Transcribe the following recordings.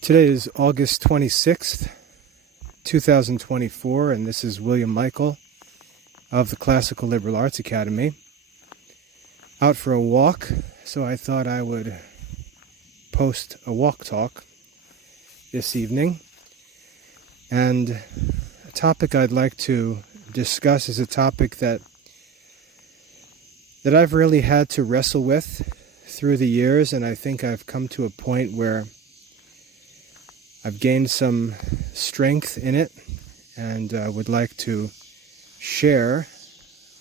Today is August 26th, 2024, and this is William Michael of the Classical Liberal Arts Academy. Out for a walk, so I thought I would post a walk talk this evening. And a topic I'd like to discuss is a topic that I've really had to wrestle with through the years, and I think I've come to a point where I've gained some strength in it, and would like to share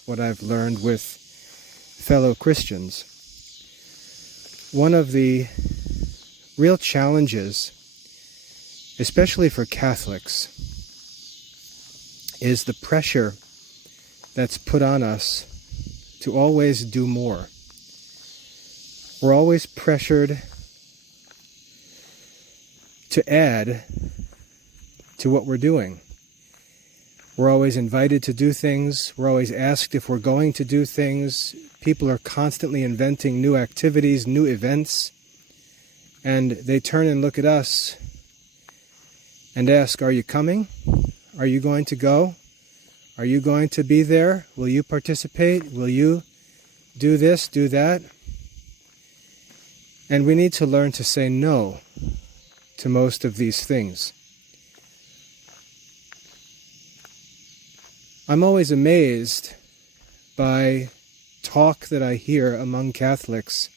what I've learned with fellow Christians. One of the real challenges, especially for Catholics, is the pressure that's put on us to always do more. We're always pressured to add to what we're doing. We're always invited to do things. We're always asked if we're going to do things. People are constantly inventing new activities, new events, and they turn and look at us and ask, "Are you coming? Are you going to go? Are you going to be there? Will you participate? Will you do this, do that?" And we need to learn to say no to most of these things. I'm always amazed by talk that I hear among Catholics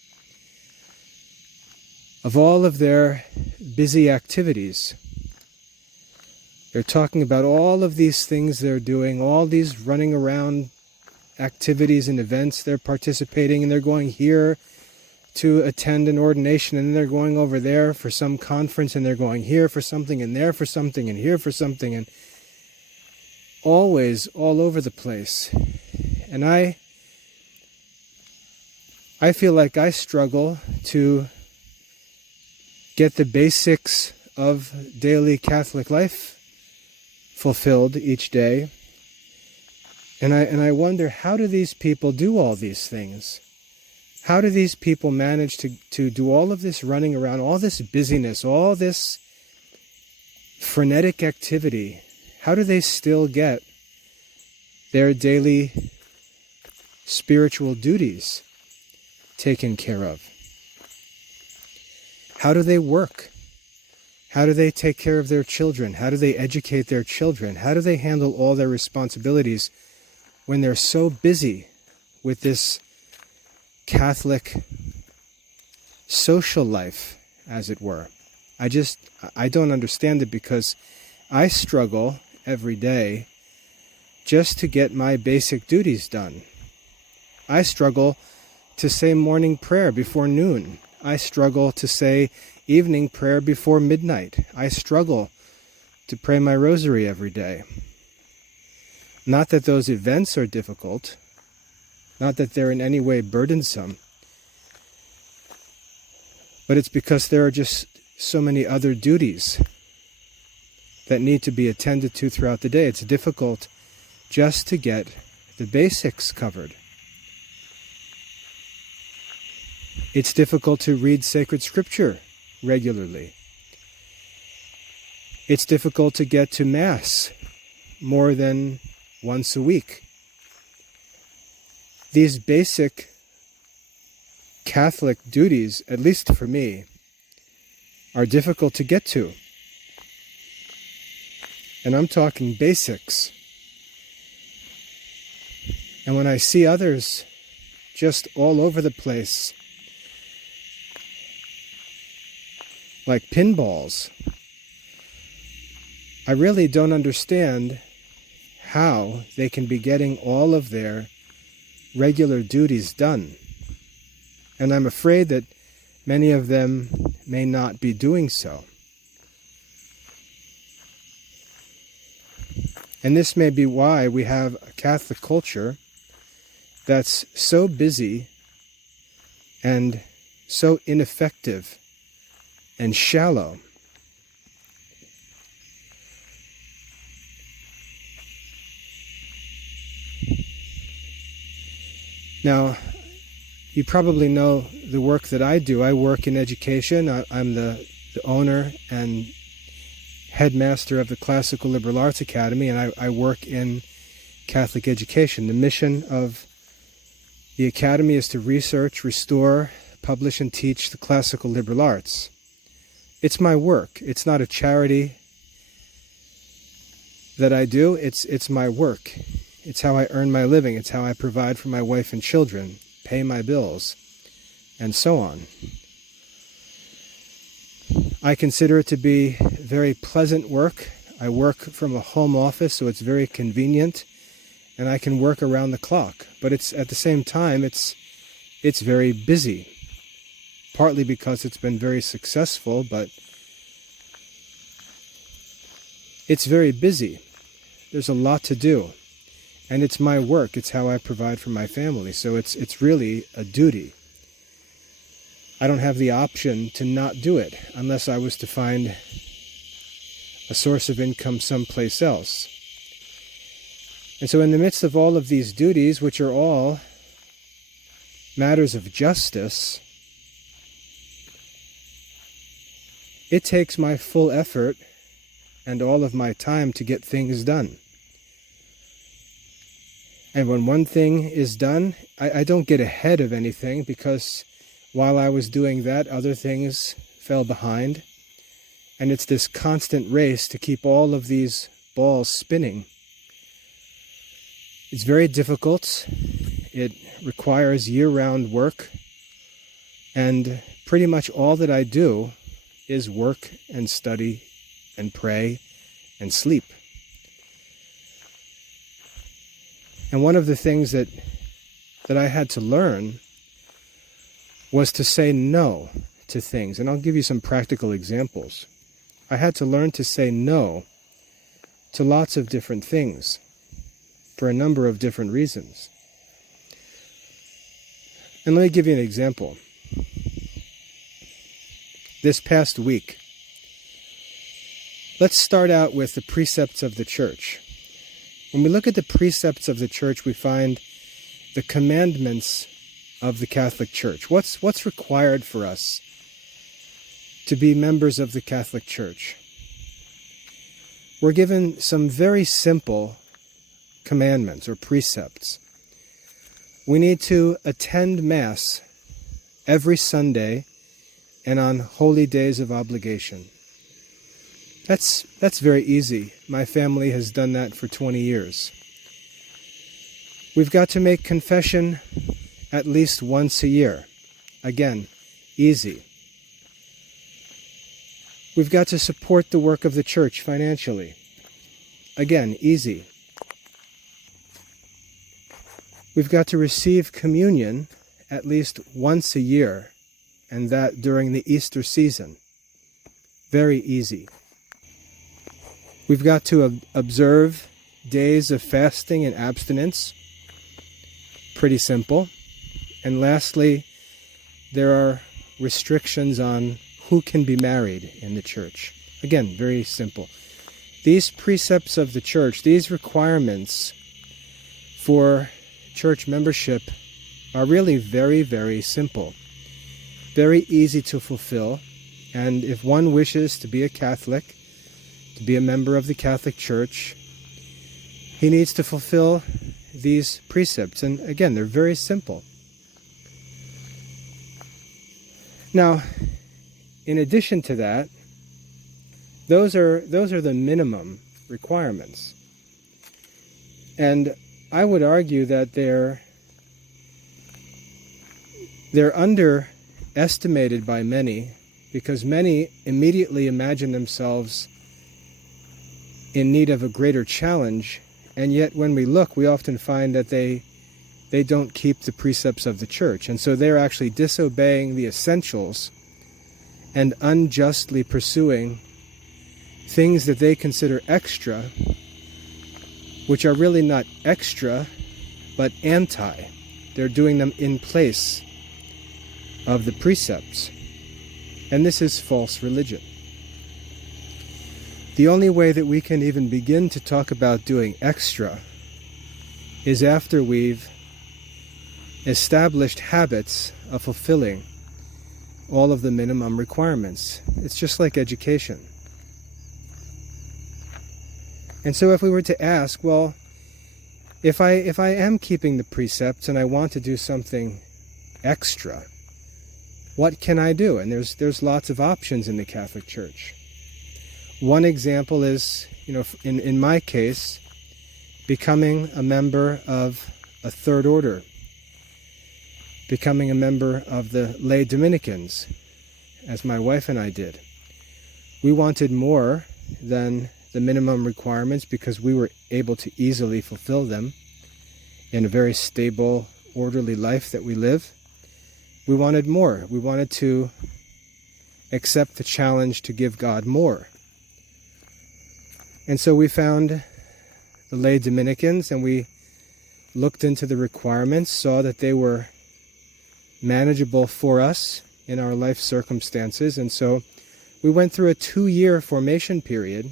of all of their busy activities. They're talking about all of these things they're doing, all these running around activities and events they're participating in. They're going here to attend an ordination, and then they're going over there for some conference, and they're going here for something, and there for something, and here for something, and always all over the place. And I feel like I struggle to get the basics of daily Catholic life fulfilled each day. And I wonder, how do these people do all these things? How do these people manage to do all of this running around, all this busyness, all this frenetic activity? How do they still get their daily spiritual duties taken care of? How do they work? How do they take care of their children? How do they educate their children? How do they handle all their responsibilities when they're so busy with this Catholic social life, as it were? I don't understand it, because I struggle every day just to get my basic duties done. I struggle to say morning prayer before noon. I struggle to say evening prayer before midnight. I struggle to pray my rosary every day. Not that those events are difficult, not that they're in any way burdensome, but it's because there are just so many other duties that need to be attended to throughout the day. It's difficult just to get the basics covered. It's difficult to read sacred scripture regularly. It's difficult to get to Mass more than once a week. These basic Catholic duties, at least for me, are difficult to get to. And I'm talking basics. And when I see others just all over the place, like pinballs, I really don't understand how they can be getting all of their regular duties done. And I'm afraid that many of them may not be doing so. And this may be why we have a Catholic culture that's so busy and so ineffective and shallow. Now, You probably know the work that I do. I work in education. I'm the owner and headmaster of the Classical Liberal Arts Academy, and I work in Catholic education. The mission of the Academy is to research, restore, publish, and teach the classical liberal arts. It's my work. It's not a charity that I do. It's my work. It's how I earn my living. It's how I provide for my wife and children, pay my bills, and so on. I consider it to be very pleasant work. I work from a home office, so it's very convenient, and I can work around the clock. But it's at the same time, it's very busy, partly because it's been very successful, but it's very busy. There's a lot to do, and it's my work. It's how I provide for my family, so it's really a duty. I don't have the option to not do it unless I was to find a source of income someplace else. And so in the midst of all of these duties, which are all matters of justice, it takes my full effort and all of my time to get things done. And when one thing is done, I don't get ahead of anything, because while I was doing that, other things fell behind. And it's this constant race to keep all of these balls spinning. It's very difficult. It requires year-round work. And pretty much all that I do is work and study and pray and sleep. And one of the things that I had to learn was to say no to things. And I'll give you some practical examples. I had to learn to say no to lots of different things for a number of different reasons. And let me give you an example. This past week, let's start out with the precepts of the church. When we look at the precepts of the church, we find the commandments of the Catholic Church. What's required for us to be members of the Catholic Church? We're given some very simple commandments or precepts. We need to attend Mass every Sunday and on holy days of obligation. That's very easy. My family has done that for 20 years. We've got to make confession at least once a year. Again, easy. We've got to support the work of the church financially. Again, easy. We've got to receive communion at least once a year, and that during the Easter season. Very easy. We've got to observe days of fasting and abstinence. Pretty simple. And lastly, there are restrictions on who can be married in the church. Again, very simple. These precepts of the church, these requirements for church membership are really very, very simple. Very easy to fulfill. And if one wishes to be a Catholic, to be a member of the Catholic Church, he needs to fulfill these precepts. And again, they're very simple. Now, in addition to that, those are the minimum requirements. And I would argue that they're underestimated by many, because many immediately imagine themselves in need of a greater challenge, and yet when we look, we often find that they don't keep the precepts of the church, and so they're actually disobeying the essentials and unjustly pursuing things that they consider extra, which are really not extra, but anti. They're doing them in place of the precepts. And this is false religion. The only way that we can even begin to talk about doing extra is after we've established habits of fulfilling all of the minimum requirements. It's just like education. And so if we were to ask, well, if I am keeping the precepts and I want to do something extra, what can I do? And there's lots of options in the Catholic Church. One example is, in my case, becoming a member of a third order, becoming a member of the lay Dominicans, as my wife and I did. We wanted more than the minimum requirements because we were able to easily fulfill them in a very stable, orderly life that we live. We wanted more. We wanted to accept the challenge to give God more. And so we found the lay Dominicans and we looked into the requirements, saw that they were manageable for us in our life circumstances. And so we went through a 2-year formation period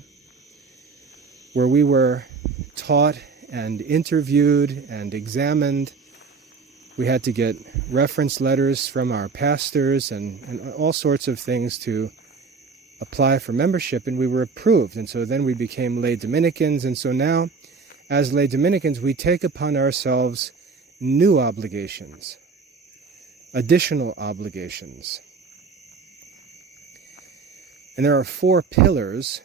where we were taught and interviewed and examined. We had to get reference letters from our pastors and all sorts of things to apply for membership, and we were approved. And so then we became lay Dominicans. And so now, as lay Dominicans, we take upon ourselves new obligations, additional obligations. And there are 4 pillars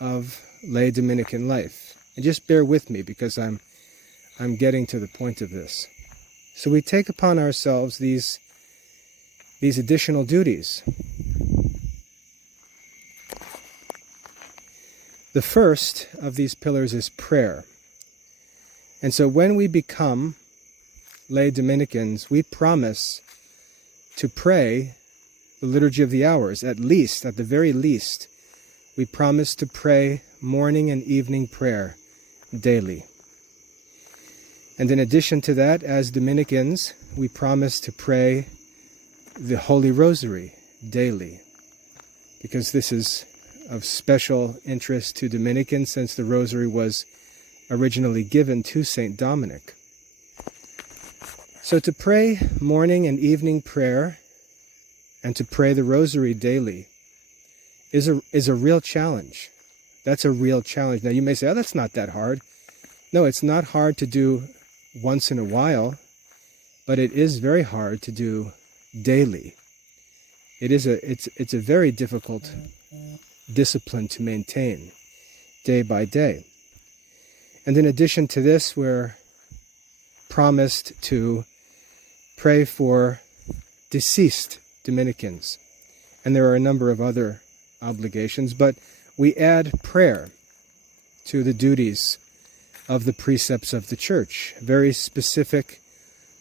of lay Dominican life. And just bear with me because I'm getting to the point of this. So we take upon ourselves these additional duties. The first of these pillars is prayer. And so when we become lay Dominicans, we promise to pray the Liturgy of the Hours, at the very least. We promise to pray morning and evening prayer daily. And in addition to that, as Dominicans, we promise to pray the Holy Rosary daily, because this is of special interest to Dominicans since the Rosary was originally given to Saint Dominic. So to pray morning and evening prayer and to pray the Rosary daily is a real challenge. That's a real challenge. Now you may say, oh, that's not that hard. No, it's not hard to do once in a while, but it is very hard to do daily. It's a very difficult discipline to maintain day by day. And in addition to this, we're promised to pray for deceased Dominicans. And there are a number of other obligations, but we add prayer to the duties of the precepts of the Church, very specific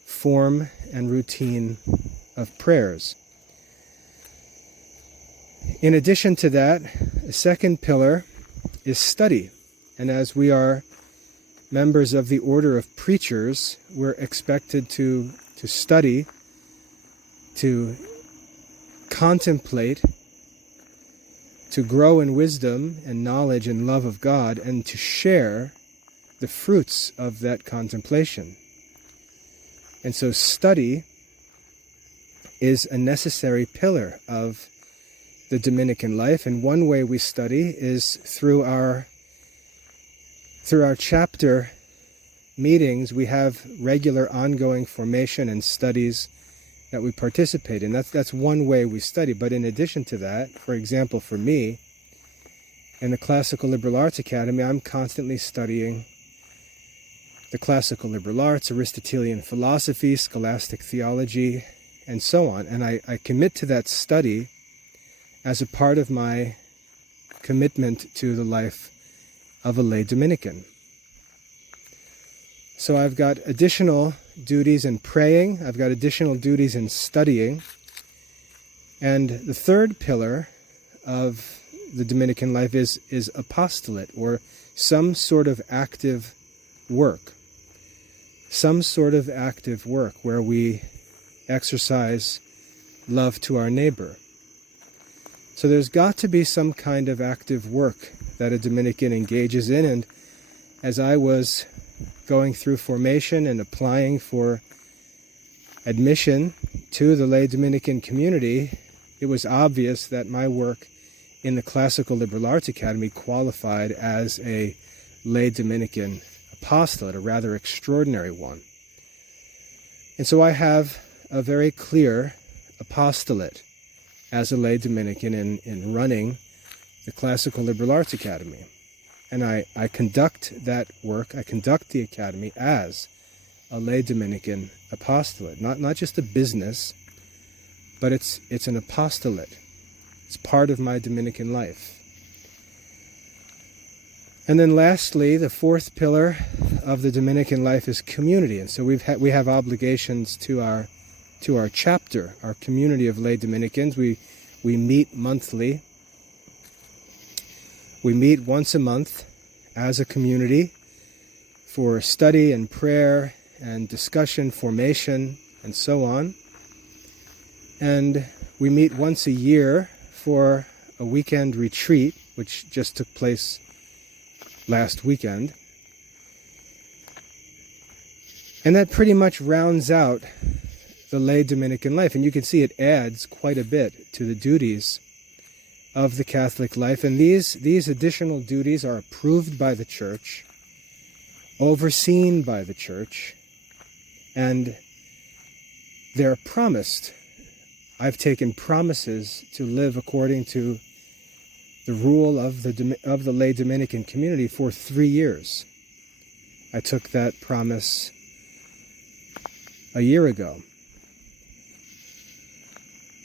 form and routine of prayers. In addition to that, the second pillar is study. And as we are members of the order of preachers, we're expected to study, to contemplate, to grow in wisdom and knowledge and love of God, and to share the fruits of that contemplation. And so study is a necessary pillar of the Dominican life, and one way we study is through our chapter meetings. We have regular ongoing formation and studies that we participate in. That's one way we study. But in addition to that, for example, for me, in the Classical Liberal Arts Academy, I'm constantly studying the classical liberal arts, Aristotelian philosophy, scholastic theology, and so on. And I commit to that study as a part of my commitment to the life of a lay Dominican. So I've got additional duties in praying, I've got additional duties in studying, and the third pillar of the Dominican life is apostolate, or some sort of active work. Some sort of active work where we exercise love to our neighbor. So there's got to be some kind of active work that a Dominican engages in, and as I was going through formation and applying for admission to the lay Dominican community, it was obvious that my work in the Classical Liberal Arts Academy qualified as a lay Dominican apostolate, a rather extraordinary one. And so I have a very clear apostolate as a lay Dominican in running the Classical Liberal Arts Academy. And I conduct that work, I conduct the academy as a lay Dominican apostolate. Not just a business, but it's an apostolate. It's part of my Dominican life. And then lastly, the fourth pillar of the Dominican life is community. And so we have obligations to our chapter, our community of lay Dominicans. We meet monthly. We meet once a month as a community for study and prayer and discussion, formation, and so on. And we meet once a year for a weekend retreat, which just took place last weekend. And that pretty much rounds out the lay Dominican life. And you can see it adds quite a bit to the duties of the Catholic life. And these additional duties are approved by the Church, overseen by the Church, and they're promised. I've taken promises to live according to the rule of the lay Dominican community for 3 years. I took that promise a year ago.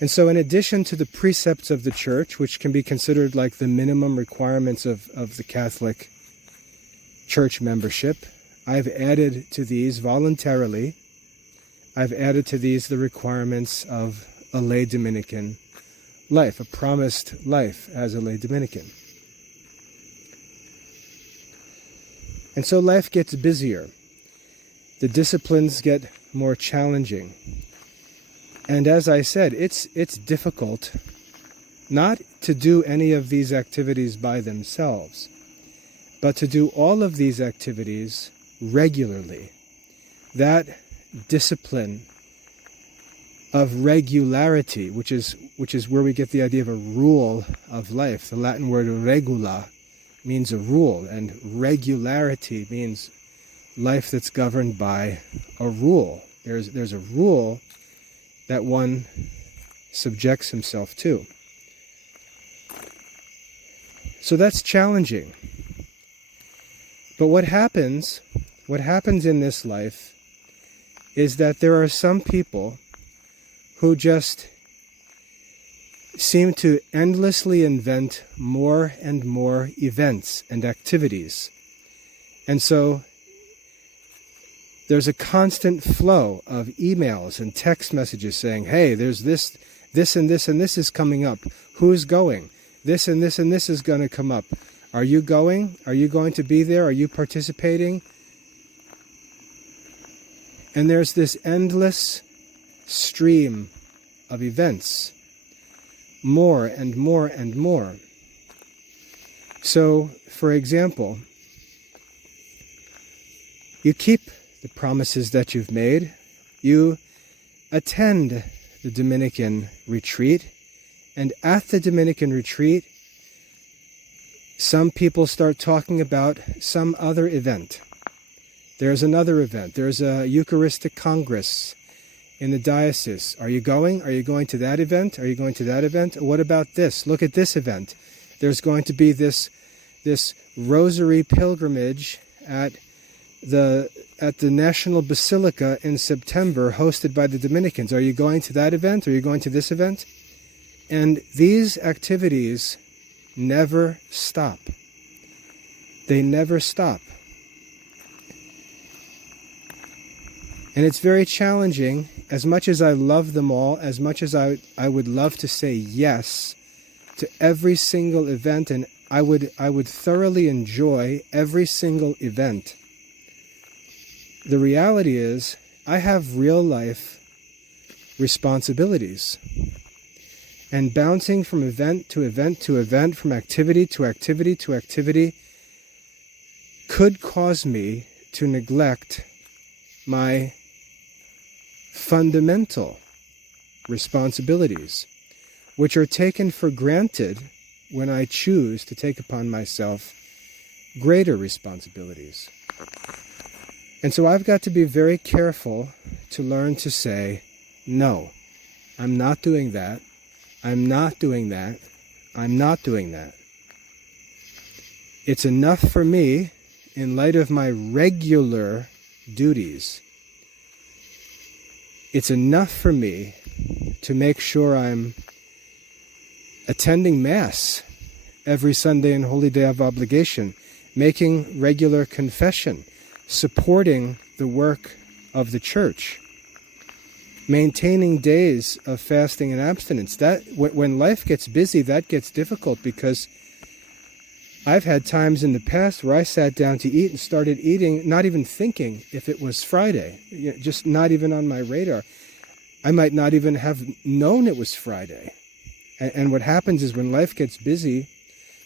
And so in addition to the precepts of the Church, which can be considered like the minimum requirements of the Catholic Church membership, I've added to these voluntarily, I've added to these the requirements of a lay Dominican life, a promised life as a lay Dominican. And so life gets busier. The disciplines get more challenging. And as I said, it's difficult not to do any of these activities by themselves, but to do all of these activities regularly. That discipline of regularity, which is where we get the idea of a rule of life. The Latin word regula means a rule, and regularity means life that's governed by a rule. There's a rule that one subjects himself to. So that's challenging. But what happens in this life is that there are some people who just seem to endlessly invent more and more events and activities. And so there's a constant flow of emails and text messages saying, hey, there's this and this and this is coming up. Who's going? This and this and this is going to come up. Are you going? Are you going to be there? Are you participating? And there's this endless stream of events. More and more and more. So, for example, you keep the promises that you've made. You attend the Dominican retreat, and at the Dominican retreat, some people start talking about some other event. There's another event. There's a Eucharistic Congress in the diocese. Are you going? Are you going to that event? Are you going to that event? What about this? Look at this event. There's going to be this rosary pilgrimage at the National Basilica in September, hosted by the Dominicans. Are you going to that event? Are you going to this event? And these activities never stop. They never stop. And it's very challenging. As much as I love them all, as much as I would love to say yes to every single event, and I would thoroughly enjoy every single event, the reality is I have real life responsibilities. And bouncing from event to event to event, from activity to activity to activity, could cause me to neglect my fundamental responsibilities, which are taken for granted when I choose to take upon myself greater responsibilities. And so I've got to be very careful to learn to say, no, I'm not doing that. I'm not doing that. I'm not doing that. It's enough for me, in light of my regular duties, it's enough for me to make sure I'm attending Mass every Sunday and Holy Day of Obligation, making regular confession, supporting the work of the Church, maintaining days of fasting and abstinence. That when life gets busy, that gets difficult, because I've had times in the past where I sat down to eat and started eating, not even thinking if it was Friday, just not even on my radar. I might not even have known it was Friday. And what happens is, when life gets busy,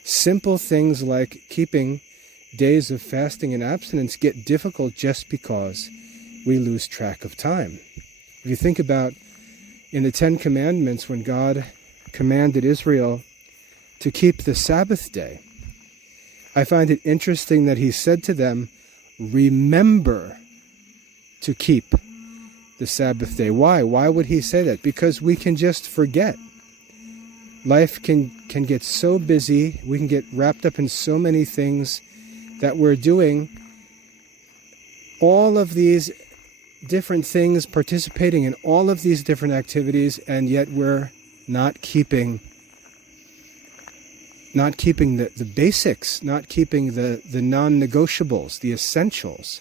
simple things like keeping days of fasting and abstinence get difficult just because we lose track of time. If you think about in the Ten Commandments, when God commanded Israel to keep the Sabbath day, I find it interesting that he said to them, remember to keep the Sabbath day. Why? Why would he say that? Because we can just forget. Life can get so busy, we can get wrapped up in so many things that we're doing all of these different things, participating in all of these different activities, and yet we're not keeping the basics, not keeping the non-negotiables, the essentials.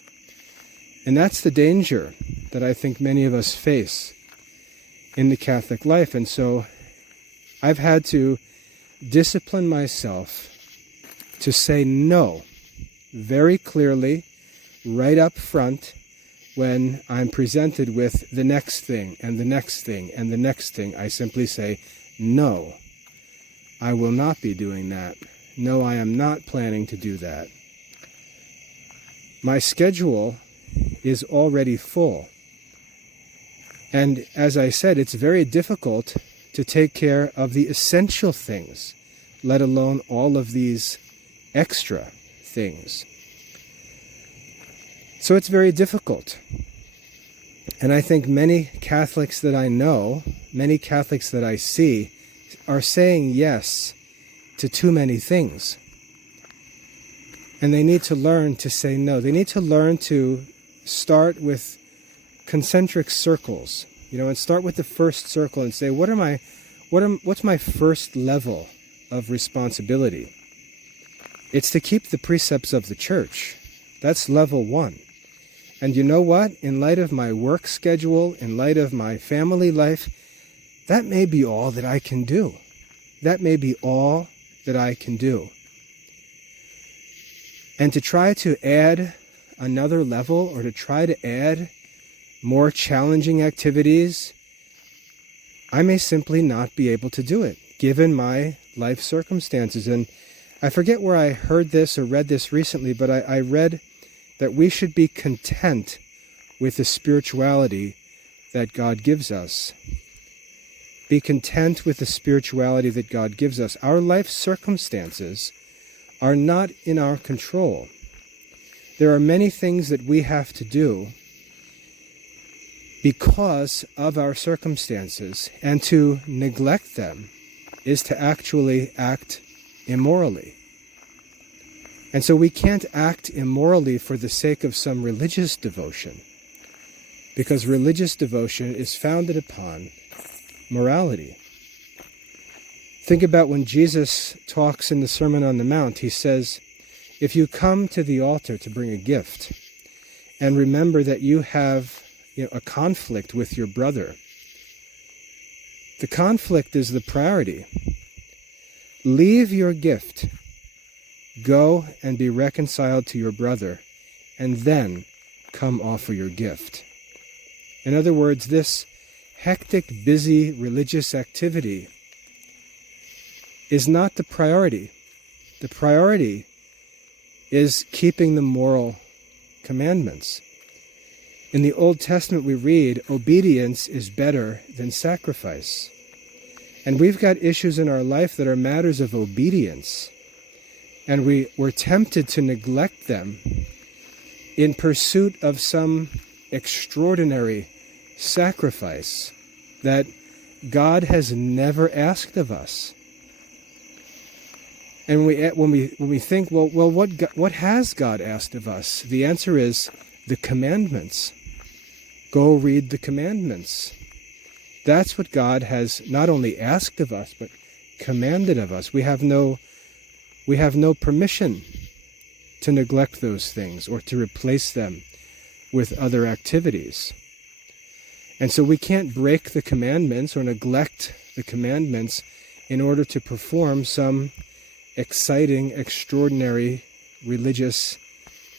And that's the danger that I think many of us face in the Catholic life. And so I've had to discipline myself to say no very clearly, right up front, when I'm presented with the next thing and the next thing and the next thing. I simply say, no, I will not be doing that. No, I am not planning to do that. My schedule is already full. And as I said, it's very difficult to take care of the essential things, let alone all of these extra things. So it's very difficult. And I think many Catholics that I know, many Catholics that I see, are saying yes to too many things. And they need to learn to say no. They need to learn to start with concentric circles, and start with the first circle and say, what's my first level of responsibility? It's to keep the precepts of the Church. That's level one. And you know what? In light of my work schedule, in light of my family life, that may be all that I can do. That may be all that I can do. And to try to add another level, or to try to add more challenging activities, I may simply not be able to do it, given my life circumstances. And I forget where I heard this or read this recently, but I read that we should be content with the spirituality that God gives us. Be content with the spirituality that God gives us. Our life circumstances are not in our control. There are many things that we have to do because of our circumstances, and to neglect them is to actually act immorally. And so we can't act immorally for the sake of some religious devotion, because religious devotion is founded upon morality. Think about when Jesus talks in the Sermon on the Mount. He says, if you come to the altar to bring a gift, and remember that you have a conflict with your brother, the conflict is the priority. Leave your gift, go and be reconciled to your brother, and then come offer your gift. In other words, this hectic, busy religious activity is not the priority. The priority is keeping the moral commandments. In the Old Testament we read, obedience is better than sacrifice. And we've got issues in our life that are matters of obedience. And we're tempted to neglect them in pursuit of some extraordinary sacrifice that God has never asked of us. And when we think, well, what has God asked of us? The answer is the commandments. Go read the commandments. That's what God has not only asked of us, but commanded of us. We have no permission to neglect those things or to replace them with other activities. And so we can't break the commandments or neglect the commandments in order to perform some exciting, extraordinary religious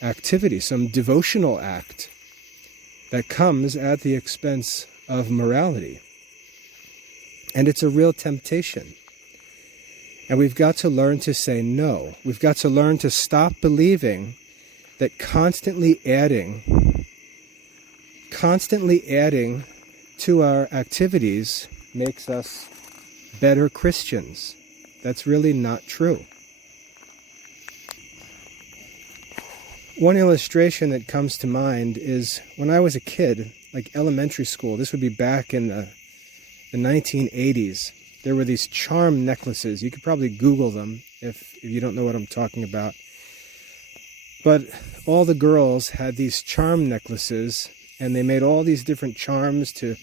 activity, some devotional act that comes at the expense of morality. And it's a real temptation. And we've got to learn to say no. We've got to learn to stop believing that constantly adding to our activities makes us better Christians. That's really not true. One illustration that comes to mind is when I was a kid, like elementary school, this would be back in the 1980s, there were these charm necklaces. You could probably Google them if you don't know what I'm talking about. But all the girls had these charm necklaces, and they made all these different charms to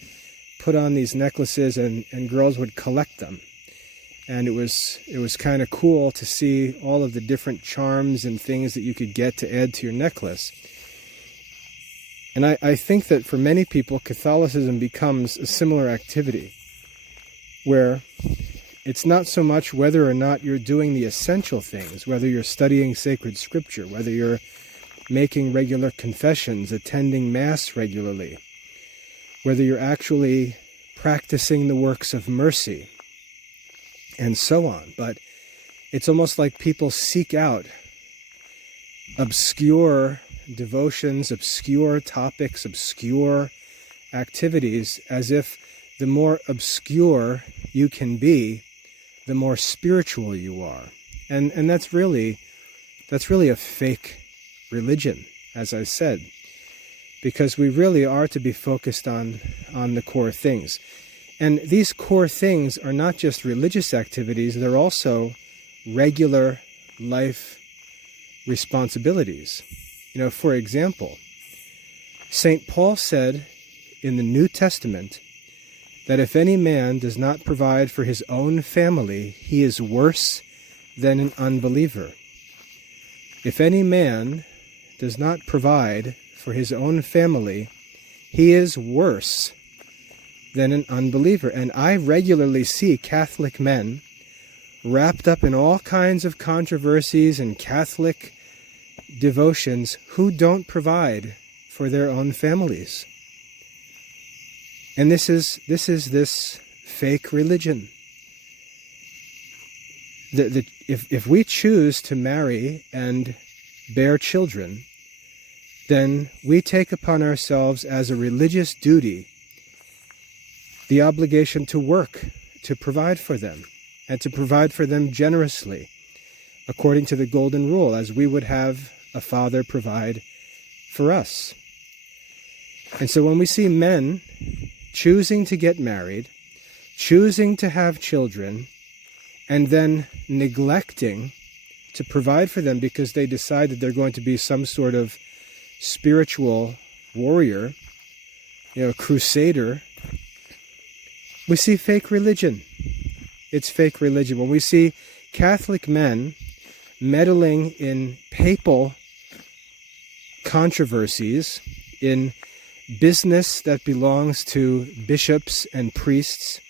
put on these necklaces, and girls would collect them. And it was kind of cool to see all of the different charms and things that you could get to add to your necklace. And I think that for many people, Catholicism becomes a similar activity, where it's not so much whether or not you're doing the essential things, whether you're studying sacred scripture, whether you're making regular confessions, attending Mass regularly, whether you're actually practicing the works of mercy, and so on. But it's almost like people seek out obscure devotions, obscure topics, obscure activities, as if the more obscure you can be, the more spiritual you are. And that's really a fake religion, as I said, because we really are to be focused on the core things. And these core things are not just religious activities, they're also regular life responsibilities. You know, for example, St. Paul said in the New Testament that if any man does not provide for his own family, he is worse than an unbeliever. If any man does not provide for his own family, he is worse than an unbeliever. And I regularly see Catholic men wrapped up in all kinds of controversies and Catholic devotions who don't provide for their own families. And this is this fake religion. If we choose to marry and bear children, then we take upon ourselves as a religious duty the obligation to work, to provide for them, and to provide for them generously, according to the golden rule, as we would have a father provide for us. And so when we see men choosing to get married, choosing to have children, and then neglecting to provide for them because they decide that they're going to be some sort of spiritual warrior, crusader, we see fake religion. It's fake religion. When we see Catholic men meddling in papal controversies, in business that belongs to bishops and priests,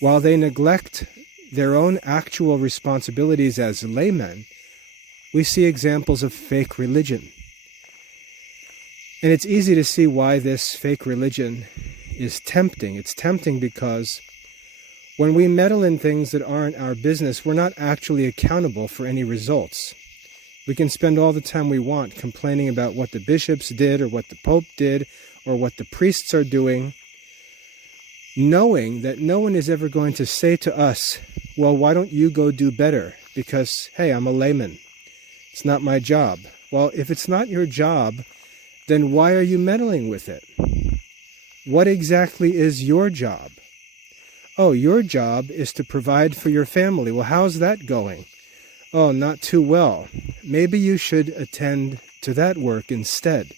while they neglect their own actual responsibilities as laymen, we see examples of fake religion. And it's easy to see why this fake religion is tempting. It's tempting because when we meddle in things that aren't our business, we're not actually accountable for any results. We can spend all the time we want complaining about what the bishops did or what the Pope did or what the priests are doing, knowing that no one is ever going to say to us, well, why don't you go do better? Because, hey, I'm a layman. It's not my job. Well, if it's not your job, then why are you meddling with it? What exactly is your job? Oh, your job is to provide for your family. Well, how's that going? Oh, not too well. Maybe you should attend to that work instead.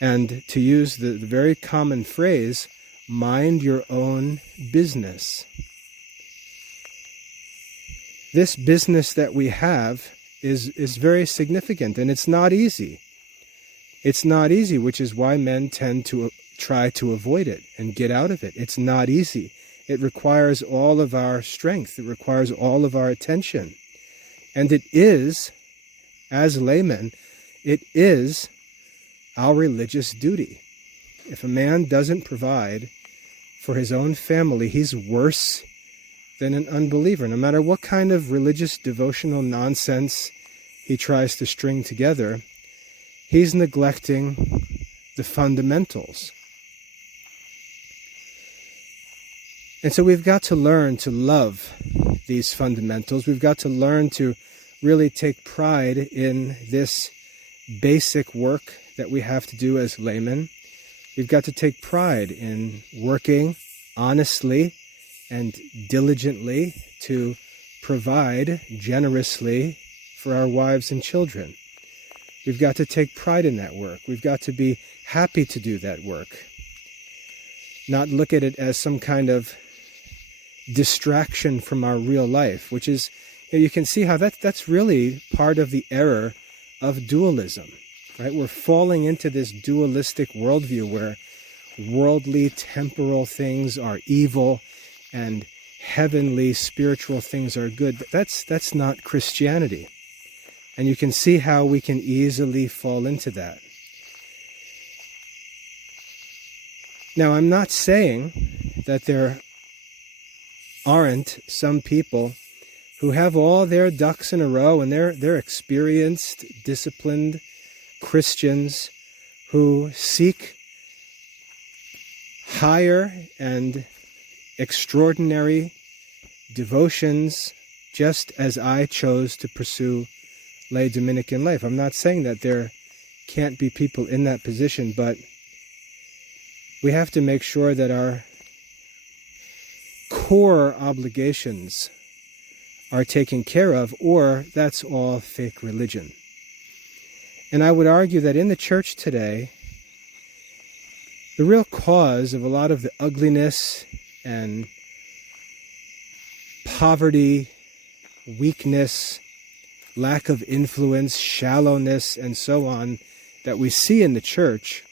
And to use the very common phrase, mind your own business. This business that we have is very significant, and it's not easy. It's not easy, which is why men tend to try to avoid it and get out of it. It's not easy. It requires all of our strength. It requires all of our attention. And it is, as laymen, it is our religious duty. If a man doesn't provide for his own family, he's worse than an unbeliever. No matter what kind of religious devotional nonsense he tries to string together, he's neglecting the fundamentals. And so we've got to learn to love these fundamentals. We've got to learn to really take pride in this basic work that we have to do as laymen. We've got to take pride in working honestly and diligently to provide generously for our wives and children. We've got to take pride in that work. We've got to be happy to do that work. Not look at it as some kind of distraction from our real life, which is, you can see how that's really part of the error of dualism, right? We're falling into this dualistic worldview where worldly, temporal things are evil and heavenly, spiritual things are good. But that's not Christianity. And you can see how we can easily fall into that. Now, I'm not saying that there aren't some people who have all their ducks in a row and they're experienced, disciplined Christians who seek higher and extraordinary devotions just as I chose to pursue lay Dominican life. I'm not saying that there can't be people in that position, but we have to make sure that our core obligations are taken care of, or that's all fake religion. And I would argue that in the church today, the real cause of a lot of the ugliness and poverty, weakness, lack of influence, shallowness, and so on that we see in the church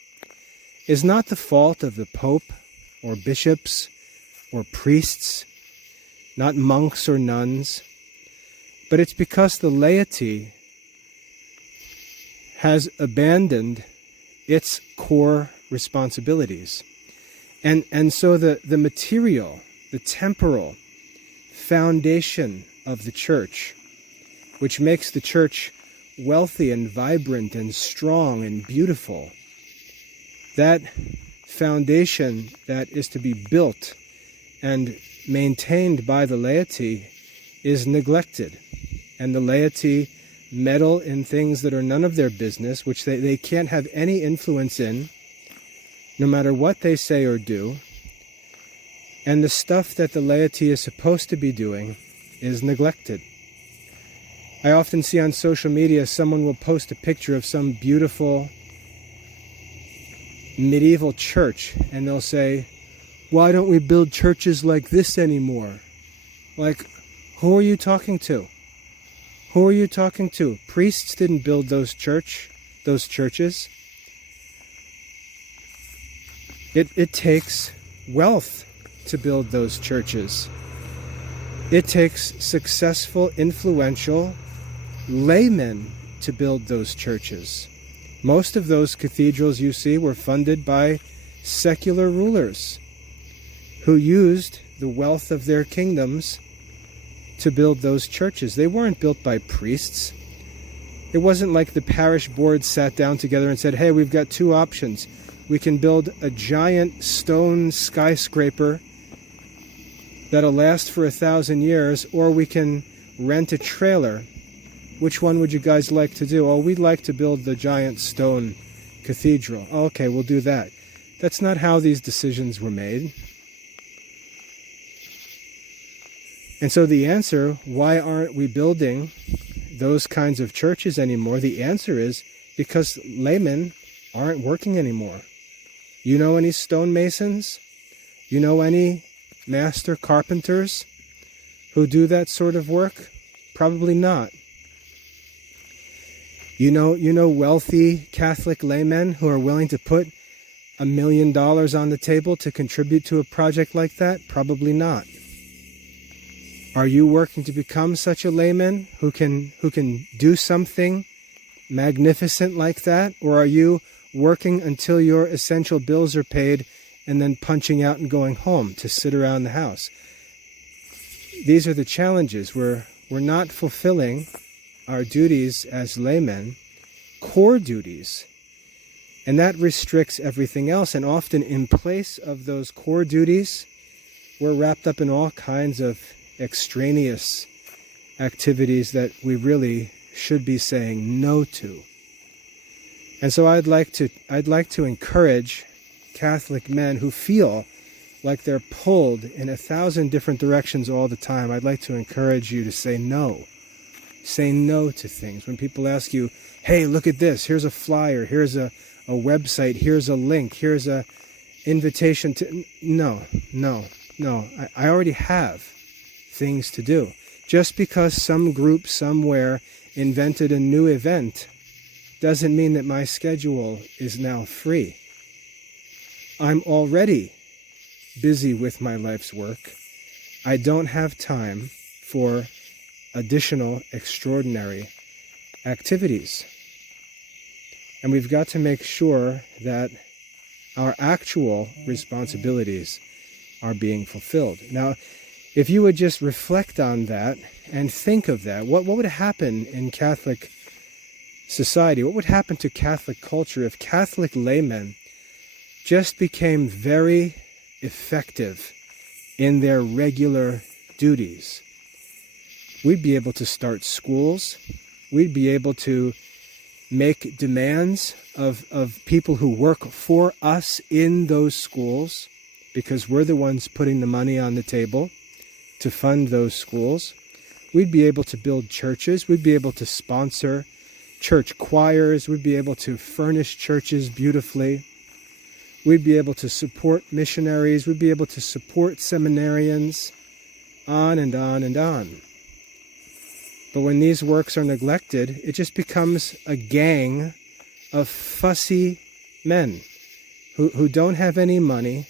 is not the fault of the Pope or bishops or priests, not monks or nuns, but it's because the laity has abandoned its core responsibilities. And so the material, the temporal foundation of the church, which makes the church wealthy and vibrant and strong and beautiful, that foundation that is to be built and maintained by the laity is neglected. And the laity meddle in things that are none of their business, which they can't have any influence in, no matter what they say or do. And the stuff that the laity is supposed to be doing is neglected. I often see on social media someone will post a picture of some beautiful medieval church, and they'll say, why don't we build churches like this anymore? Like, who are you talking to? Who are you talking to? Priests didn't build those churches. It takes wealth to build those churches. It takes successful, influential laymen to build those churches. Most of those cathedrals you see were funded by secular rulers who used the wealth of their kingdoms to build those churches. They weren't built by priests. It wasn't like the parish board sat down together and said, hey, we've got two options. We can build a giant stone skyscraper that'll last for 1,000 years, or we can rent a trailer. Which one would you guys like to do? Oh, we'd like to build the giant stone cathedral. Oh, okay, we'll do that. That's not how these decisions were made. And so the answer, why aren't we building those kinds of churches anymore? The answer is because laymen aren't working anymore. You know any stonemasons? You know any master carpenters who do that sort of work? Probably not. You know wealthy Catholic laymen who are willing to put $1 million on the table to contribute to a project like that? Probably not. Are you working to become such a layman who can do something magnificent like that? Or are you working until your essential bills are paid and then punching out and going home to sit around the house? These are the challenges. We're not fulfilling our duties as laymen, core duties. And that restricts everything else. And often in place of those core duties, we're wrapped up in all kinds of extraneous activities that we really should be saying no to. And so I'd like to encourage Catholic men who feel like they're pulled in 1,000 different directions all the time. I'd like to encourage you to say no. Say no to things. When people ask you, hey, look at this, here's a flyer, here's a website, here's a link, here's a invitation to... No. I already have things to do. Just because some group somewhere invented a new event doesn't mean that my schedule is now free. I'm already busy with my life's work. I don't have time for additional extraordinary activities. And we've got to make sure that our actual responsibilities are being fulfilled. Now, if you would just reflect on that and think of that, what would happen in Catholic society? What would happen to Catholic culture if Catholic laymen just became very effective in their regular duties? We'd be able to start schools. We'd be able to make demands of people who work for us in those schools, because we're the ones putting the money on the table to fund those schools. We'd be able to build churches. We'd be able to sponsor church choirs. We'd be able to furnish churches beautifully. We'd be able to support missionaries. We'd be able to support seminarians, on and on and on. But when these works are neglected, it just becomes a gang of fussy men who don't have any money,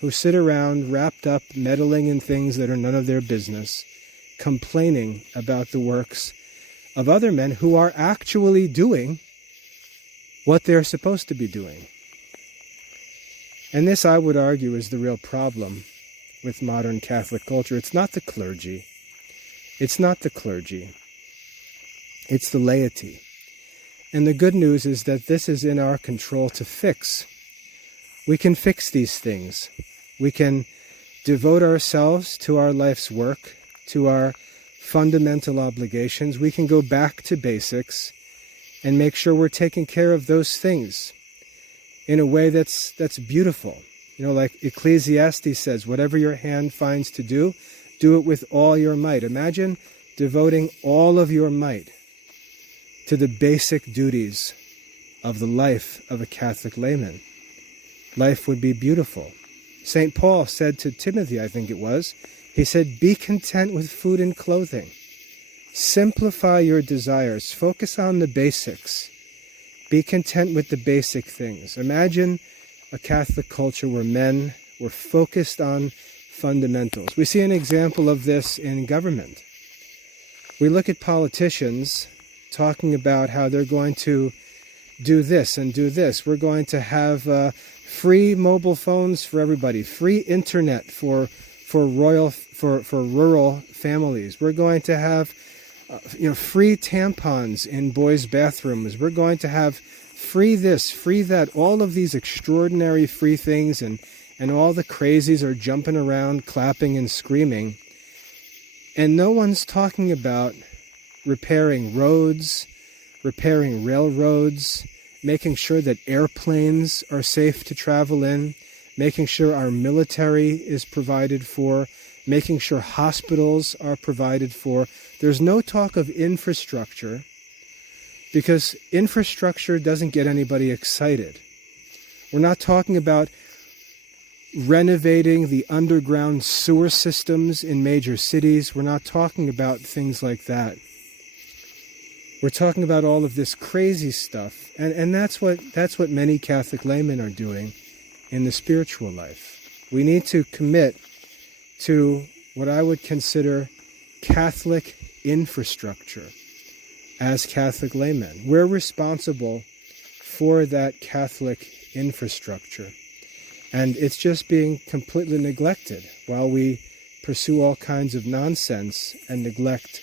who sit around wrapped up meddling in things that are none of their business, complaining about the works of other men who are actually doing what they're supposed to be doing. And this, I would argue, is the real problem with modern Catholic culture. It's not the clergy. It's not the clergy. It's the laity. And the good news is that this is in our control to fix. We can fix these things. We can devote ourselves to our life's work, to our fundamental obligations. We can go back to basics and make sure we're taking care of those things in a way that's beautiful. You know, like Ecclesiastes says, whatever your hand finds to do, do it with all your might. Imagine devoting all of your might to the basic duties of the life of a Catholic layman. Life would be beautiful. St. Paul said to Timothy, I think it was, he said, be content with food and clothing. Simplify your desires. Focus on the basics. Be content with the basic things. Imagine a Catholic culture where men were focused on fundamentals. We see an example of this in government. We look at politicians talking about how they're going to do this and do this. We're going to have free mobile phones for everybody, free internet for rural families. We're going to have free tampons in boys' bathrooms. We're going to have free this, free that, all of these extraordinary free things, and all the crazies are jumping around, clapping and screaming. And no one's talking about repairing roads, repairing railroads, making sure that airplanes are safe to travel in, making sure our military is provided for, making sure hospitals are provided for. There's no talk of infrastructure, because infrastructure doesn't get anybody excited. We're not talking about renovating the underground sewer systems in major cities. We're not talking about things like that. We're talking about all of this crazy stuff. And that's what many Catholic laymen are doing in the spiritual life. We need to commit to what I would consider Catholic infrastructure as Catholic laymen. We're responsible for that Catholic infrastructure. And it's just being completely neglected while we pursue all kinds of nonsense and neglect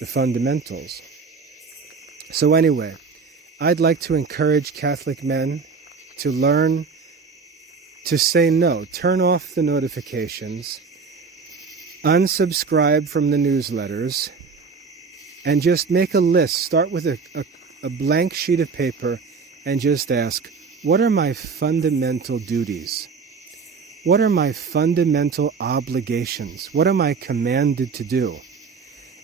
the fundamentals. So anyway, I'd like to encourage Catholic men to learn to say no, turn off the notifications, unsubscribe from the newsletters, and just make a list. Start with a blank sheet of paper and just ask, what are my fundamental duties? What are my fundamental obligations? What am I commanded to do?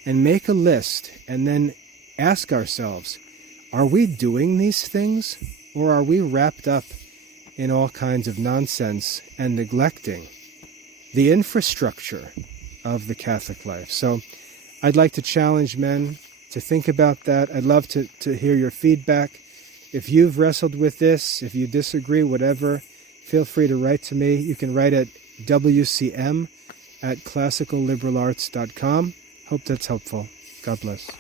And make a list, and then ask ourselves, are we doing these things, or are we wrapped up in all kinds of nonsense and neglecting the infrastructure of the Catholic life? So I'd like to challenge men to think about that. I'd love to hear your feedback. If you've wrestled with this, if you disagree, whatever, feel free to write to me. You can write at wcm@classicalliberalarts.com. Hope that's helpful. God bless.